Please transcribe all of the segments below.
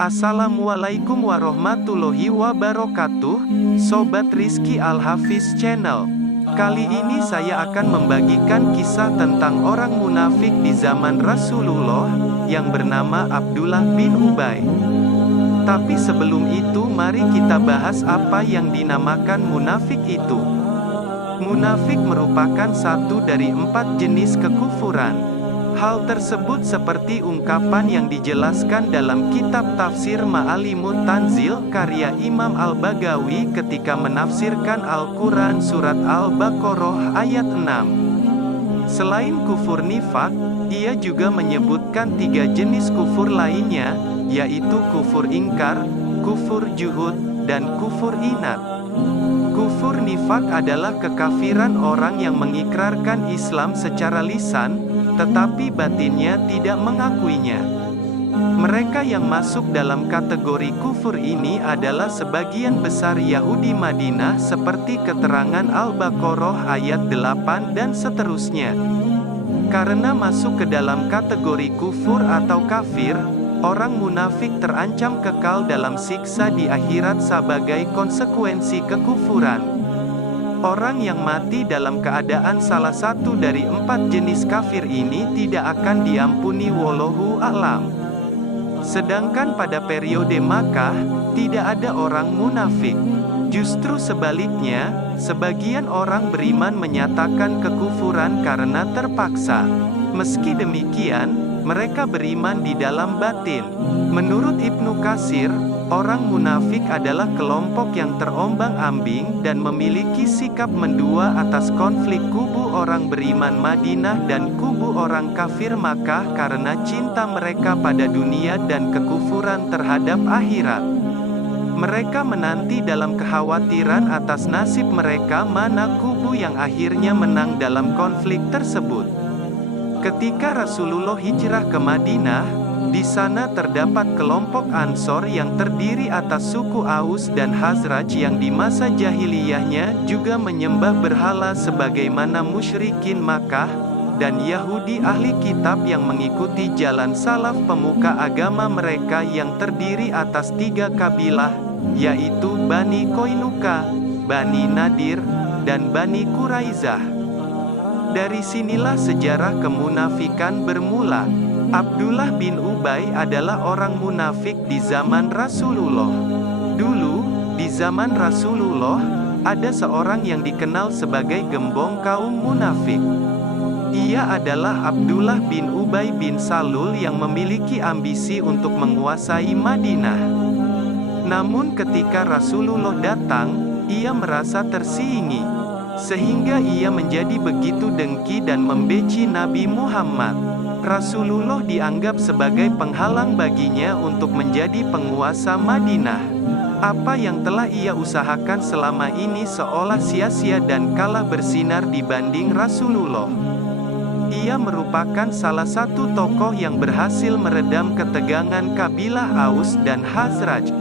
Assalamualaikum warahmatullahi wabarakatuh, Sobat Rizky Al-Hafiz Channel. Kali ini saya akan membagikan kisah tentang orang munafik di zaman Rasulullah, yang bernama Abdullah bin Ubay. Tapi sebelum itu mari kita bahas apa yang dinamakan munafik itu. Munafik merupakan satu dari 4 jenis kekufuran. Hal tersebut seperti ungkapan yang dijelaskan dalam kitab tafsir Ma'alimut Tanzil karya Imam Al-Baghawi ketika menafsirkan Al-Quran surat Al-Baqarah ayat 6. Selain kufur nifak, ia juga menyebutkan 3 jenis kufur lainnya, yaitu kufur ingkar, kufur juhud, dan kufur inat. Kufur nifak adalah kekafiran orang yang mengikrarkan Islam secara lisan, tetapi batinnya tidak mengakuinya. Mereka yang masuk dalam kategori kufur ini adalah sebagian besar Yahudi Madinah seperti keterangan Al-Baqarah ayat 8 dan seterusnya. Karena masuk ke dalam kategori kufur atau kafir, orang munafik terancam kekal dalam siksa di akhirat sebagai konsekuensi kekufuran. Orang yang mati dalam keadaan salah satu dari 4 jenis kafir ini tidak akan diampuni wallahu a'lam. Sedangkan pada periode Makkah, tidak ada orang munafik. Justru sebaliknya, sebagian orang beriman menyatakan kekufuran karena terpaksa. Meski demikian, mereka beriman di dalam batin. Menurut Ibnu Katsir, orang munafik adalah kelompok yang terombang-ambing dan memiliki sikap mendua atas konflik kubu orang beriman Madinah dan kubu orang kafir Makkah karena cinta mereka pada dunia dan kekufuran terhadap akhirat. Mereka menanti dalam kekhawatiran atas nasib mereka mana kubu yang akhirnya menang dalam konflik tersebut. Ketika Rasulullah hijrah ke Madinah, di sana terdapat kelompok Ansor yang terdiri atas suku Aus dan Khazraj yang di masa jahiliyahnya juga menyembah berhala sebagaimana musyrikin Makkah, dan Yahudi ahli kitab yang mengikuti jalan salaf pemuka agama mereka yang terdiri atas 3 kabilah, yaitu Bani Qainuqa, Bani Nadir, dan Bani Quraizah. Dari sinilah sejarah kemunafikan bermula. Abdullah bin Ubay adalah orang munafik di zaman Rasulullah. Dulu, di zaman Rasulullah, ada seorang yang dikenal sebagai gembong kaum munafik. Ia adalah Abdullah bin Ubay bin Salul yang memiliki ambisi untuk menguasai Madinah. Namun ketika Rasulullah datang, ia merasa tersiingi, sehingga ia menjadi begitu dengki dan membenci Nabi Muhammad. Rasulullah dianggap sebagai penghalang baginya untuk menjadi penguasa Madinah. Apa yang telah ia usahakan selama ini seolah sia-sia dan kalah bersinar dibanding Rasulullah. Ia merupakan salah satu tokoh yang berhasil meredam ketegangan kabilah Aus dan Khazraj.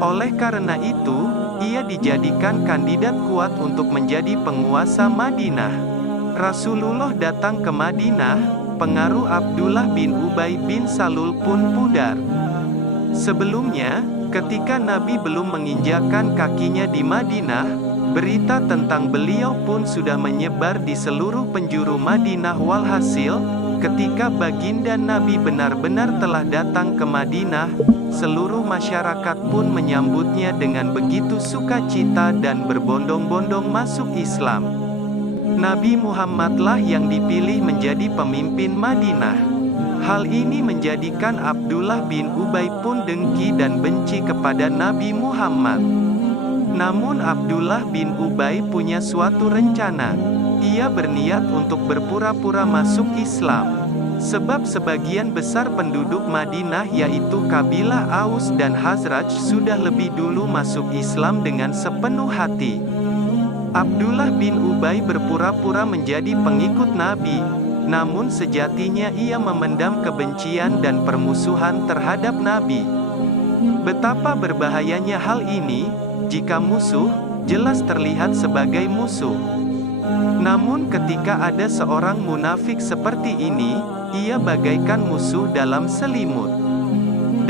Oleh karena itu, ia dijadikan kandidat kuat untuk menjadi penguasa Madinah. Rasulullah datang ke Madinah, pengaruh Abdullah bin Ubay bin Salul pun pudar. Sebelumnya, ketika Nabi belum menginjakkan kakinya di Madinah, berita tentang beliau pun sudah menyebar di seluruh penjuru Madinah. Walhasil, ketika baginda Nabi benar-benar telah datang ke Madinah, seluruh masyarakat pun menyambutnya dengan begitu sukacita dan berbondong-bondong masuk Islam. Nabi Muhammadlah yang dipilih menjadi pemimpin Madinah. Hal ini menjadikan Abdullah bin Ubay pun dengki dan benci kepada Nabi Muhammad. Namun Abdullah bin Ubay punya suatu rencana. Ia berniat untuk berpura-pura masuk Islam. Sebab sebagian besar penduduk Madinah yaitu kabilah Aus dan Khazraj sudah lebih dulu masuk Islam dengan sepenuh hati. Abdullah bin Ubay berpura-pura menjadi pengikut Nabi, namun sejatinya ia memendam kebencian dan permusuhan terhadap Nabi. Betapa berbahayanya hal ini, jika musuh, jelas terlihat sebagai musuh. Namun ketika ada seorang munafik seperti ini, ia bagaikan musuh dalam selimut.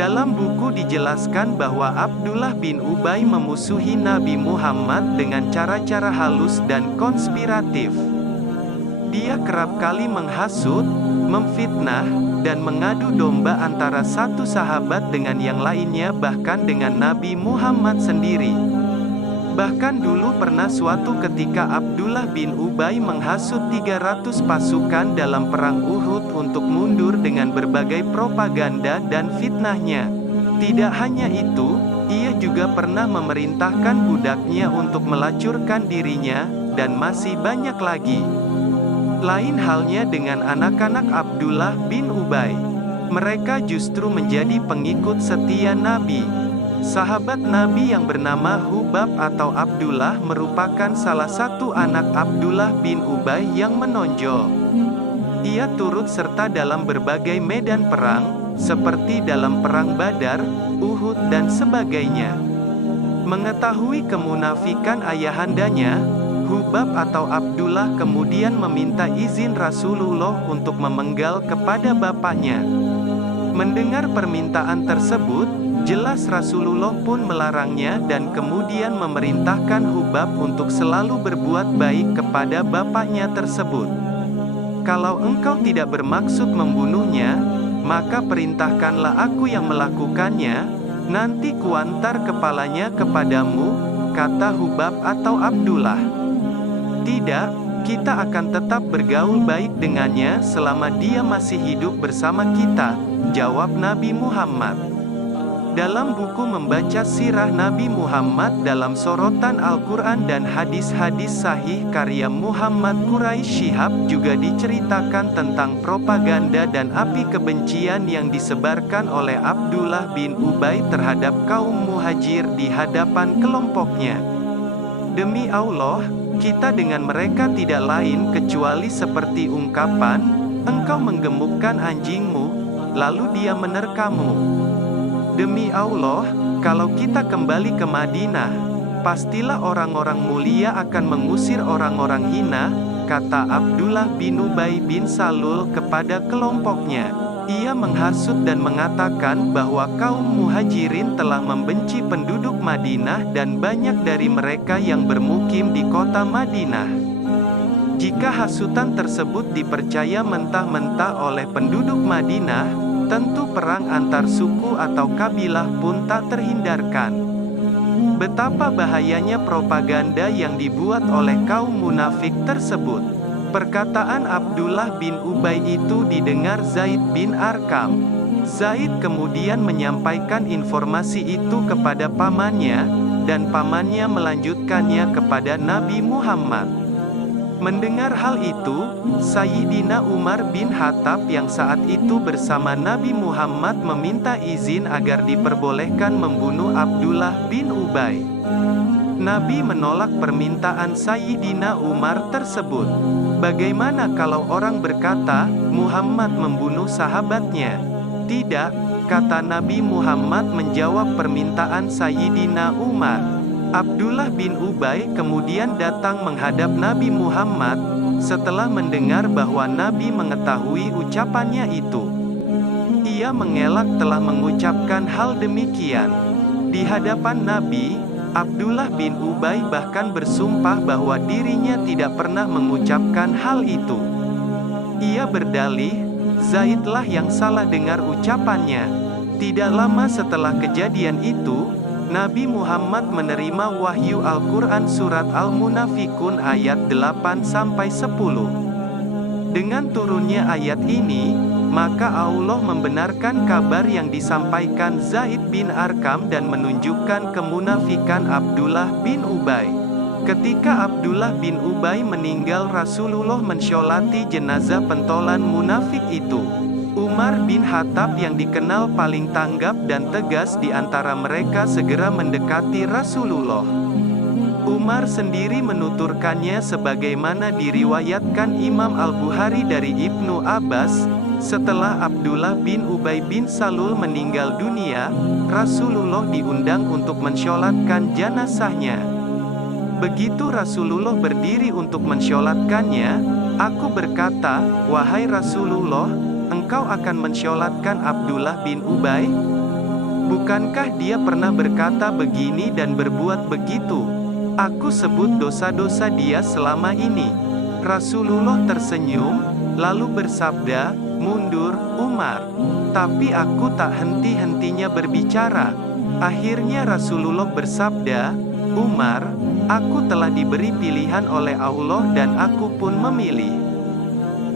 Dalam buku dijelaskan bahwa Abdullah bin Ubay memusuhi Nabi Muhammad dengan cara-cara halus dan konspiratif. Dia kerap kali menghasut, memfitnah, dan mengadu domba antara satu sahabat dengan yang lainnya, bahkan dengan Nabi Muhammad sendiri. Bahkan dulu pernah suatu ketika Abdullah bin Ubay menghasut 300 pasukan dalam perang Uhud untuk mundur dengan berbagai propaganda dan fitnahnya. Tidak hanya itu, ia juga pernah memerintahkan budaknya untuk melacurkan dirinya, dan masih banyak lagi. Lain halnya dengan anak-anak Abdullah bin Ubay. Mereka justru menjadi pengikut setia Nabi. Sahabat Nabi yang bernama Hubab atau Abdullah merupakan salah satu anak Abdullah bin Ubay yang menonjol. Ia turut serta dalam berbagai medan perang, seperti dalam perang Badar, Uhud dan sebagainya. Mengetahui kemunafikan ayahandanya, Hubab atau Abdullah kemudian meminta izin Rasulullah untuk memenggal kepada bapaknya. Mendengar permintaan tersebut, jelas Rasulullah pun melarangnya dan kemudian memerintahkan Hubab untuk selalu berbuat baik kepada bapaknya tersebut. Kalau engkau tidak bermaksud membunuhnya, maka perintahkanlah aku yang melakukannya, nanti kuantar kepalanya kepadamu, kata Hubab atau Abdullah. Tidak, kita akan tetap bergaul baik dengannya selama dia masih hidup bersama kita, jawab Nabi Muhammad. Dalam buku membaca sirah Nabi Muhammad dalam sorotan Al-Quran dan hadis-hadis sahih karya Muhammad Quraisy Shihab juga diceritakan tentang propaganda dan api kebencian yang disebarkan oleh Abdullah bin Ubay terhadap kaum muhajir di hadapan kelompoknya. Demi Allah, kita dengan mereka tidak lain kecuali seperti ungkapan, engkau menggemukkan anjingmu, lalu dia menerkammu. Demi Allah, kalau kita kembali ke Madinah, pastilah orang-orang mulia akan mengusir orang-orang hina, kata Abdullah bin Ubay bin Salul kepada kelompoknya. Ia menghasut dan mengatakan bahwa kaum muhajirin telah membenci penduduk Madinah dan banyak dari mereka yang bermukim di kota Madinah. Jika hasutan tersebut dipercaya mentah-mentah oleh penduduk Madinah, tentu perang antar suku atau kabilah pun tak terhindarkan. Betapa bahayanya propaganda yang dibuat oleh kaum munafik tersebut. Perkataan Abdullah bin Ubay itu didengar Zaid bin Arqam. Zaid kemudian menyampaikan informasi itu kepada pamannya, dan pamannya melanjutkannya kepada Nabi Muhammad. Mendengar hal itu, Sayyidina Umar bin Khattab yang saat itu bersama Nabi Muhammad meminta izin agar diperbolehkan membunuh Abdullah bin Ubay. Nabi menolak permintaan Sayyidina Umar tersebut. Bagaimana kalau orang berkata, Muhammad membunuh sahabatnya? Tidak, kata Nabi Muhammad menjawab permintaan Sayyidina Umar. Abdullah bin Ubay kemudian datang menghadap Nabi Muhammad, setelah mendengar bahwa Nabi mengetahui ucapannya itu. Ia mengelak telah mengucapkan hal demikian. Di hadapan Nabi, Abdullah bin Ubay bahkan bersumpah bahwa dirinya tidak pernah mengucapkan hal itu. Ia berdalih, Zaidlah yang salah dengar ucapannya. Tidak lama setelah kejadian itu, Nabi Muhammad menerima wahyu Al-Quran surat Al-Munafikun ayat 8-10. Dengan turunnya ayat ini, maka Allah membenarkan kabar yang disampaikan Zaid bin Arqam dan menunjukkan kemunafikan Abdullah bin Ubay. Ketika Abdullah bin Ubay meninggal, Rasulullah mensyolati jenazah pentolan munafik itu. Umar bin Khattab yang dikenal paling tanggap dan tegas di antara mereka segera mendekati Rasulullah. Umar sendiri menuturkannya sebagaimana diriwayatkan Imam Al-Bukhari dari Ibnu Abbas, setelah Abdullah bin Ubay bin Salul meninggal dunia, Rasulullah diundang untuk mensyolatkan jenazahnya. Begitu Rasulullah berdiri untuk mensyolatkannya, aku berkata, wahai Rasulullah, engkau akan mensyolatkan Abdullah bin Ubay? Bukankah dia pernah berkata begini dan berbuat begitu? Aku sebut dosa-dosa dia selama ini." Rasulullah tersenyum, lalu bersabda, "Mundur, Umar." Tapi aku tak henti-hentinya berbicara. Akhirnya Rasulullah bersabda, "Umar, aku telah diberi pilihan oleh Allah dan aku pun memilih.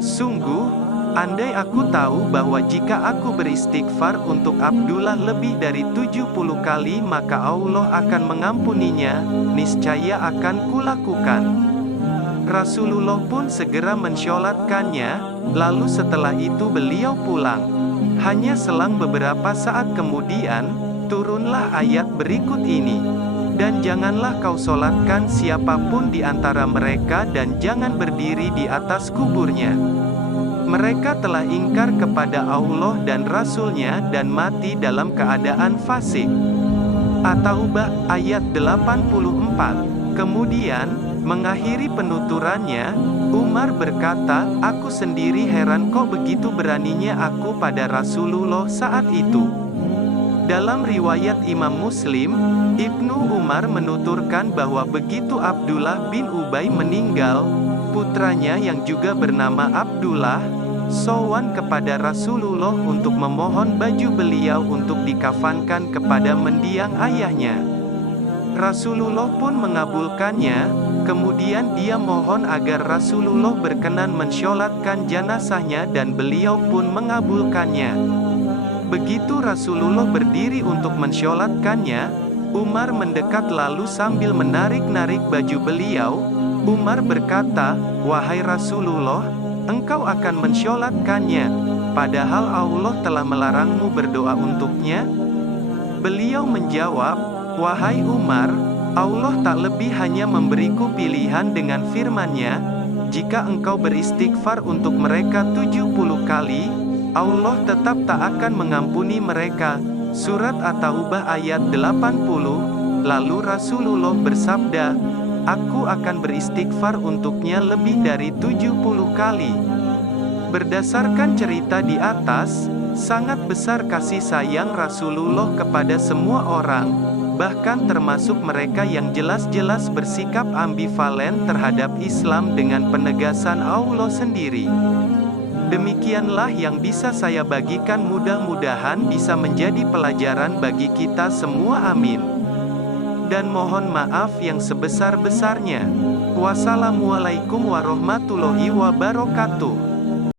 Sungguh, andai aku tahu bahwa jika aku beristighfar untuk Abdullah lebih dari 70 kali maka Allah akan mengampuninya, niscaya akan kulakukan." Rasulullah pun segera mensholatkannya, lalu setelah itu beliau pulang. Hanya selang beberapa saat kemudian, turunlah ayat berikut ini. "Dan janganlah kau sholatkan siapapun di antara mereka dan jangan berdiri di atas kuburnya. Mereka telah ingkar kepada Allah dan Rasul-Nya dan mati dalam keadaan fasik." At-Taubah, ayat 84. Kemudian, mengakhiri penuturannya, Umar berkata, "Aku sendiri heran kok begitu beraninya aku pada Rasulullah saat itu." Dalam riwayat Imam Muslim, Ibnu Umar menuturkan bahwa begitu Abdullah bin Ubay meninggal, putranya yang juga bernama Abdullah, sowan kepada Rasulullah untuk memohon baju beliau untuk dikafankan kepada mendiang ayahnya. Rasulullah pun mengabulkannya, kemudian dia mohon agar Rasulullah berkenan mensholatkan jenazahnya dan beliau pun mengabulkannya. Begitu Rasulullah berdiri untuk mensholatkannya, Umar mendekat lalu sambil menarik-narik baju beliau. Umar berkata, "Wahai Rasulullah, engkau akan mensholatkannya, padahal Allah telah melarangmu berdoa untuknya?" Beliau menjawab, "Wahai Umar, Allah tak lebih hanya memberiku pilihan dengan firman-Nya, jika engkau beristighfar untuk mereka 70 kali, Allah tetap tak akan mengampuni mereka." Surat At-Taubah ayat 80. Lalu Rasulullah bersabda, "Aku akan beristighfar untuknya lebih dari 70 kali." Berdasarkan cerita di atas, sangat besar kasih sayang Rasulullah kepada semua orang, bahkan termasuk mereka yang jelas-jelas bersikap ambivalen terhadap Islam dengan penegasan Allah sendiri. Demikianlah yang bisa saya bagikan, mudah-mudahan bisa menjadi pelajaran bagi kita semua, amin. Dan mohon maaf yang sebesar-besarnya. Wassalamualaikum warahmatullahi wabarakatuh.